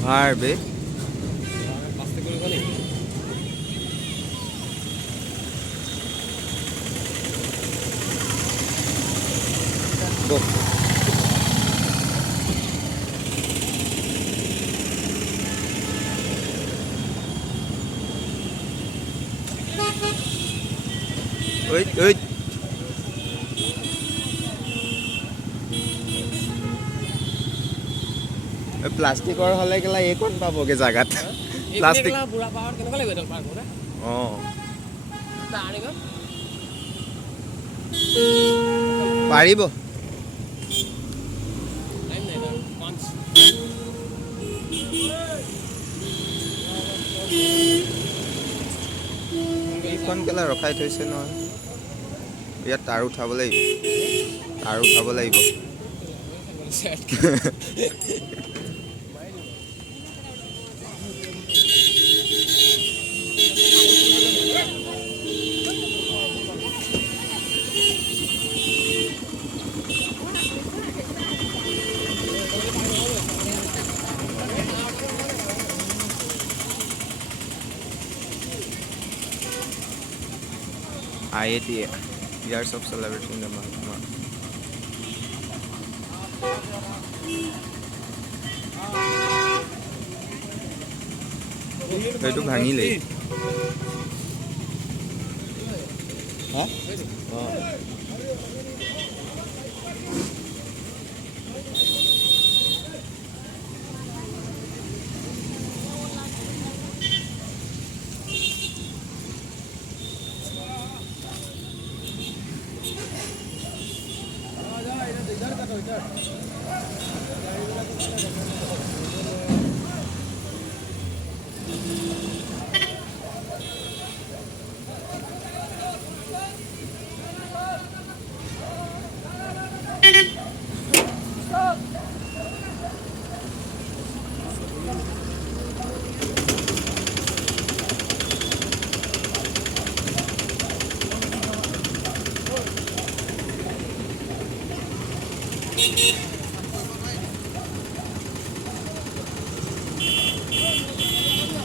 লোহাৰ বে প্লাষ্টিক কৰিব নেকি ঐ ঐ প্লাষ্টিকৰ হ'লে কেলা এই ক'ত পাবগে জাগাত প্লাষ্টিক বুঢ়া পাহাৰ কেনেকুৱা লাগিব এইডাল পাৰ কৰোঁতে অঁ আনিব পাৰিব টাইম নাই তাৰ পাঁচ এইখন কেলা ৰখাই থৈছে নহয় ইয়াত তার উঠাব লাগিব তার উঠাব লাগিব IATA Years of Celebrating the Mahatma সেইটো ভাঙিলেই হা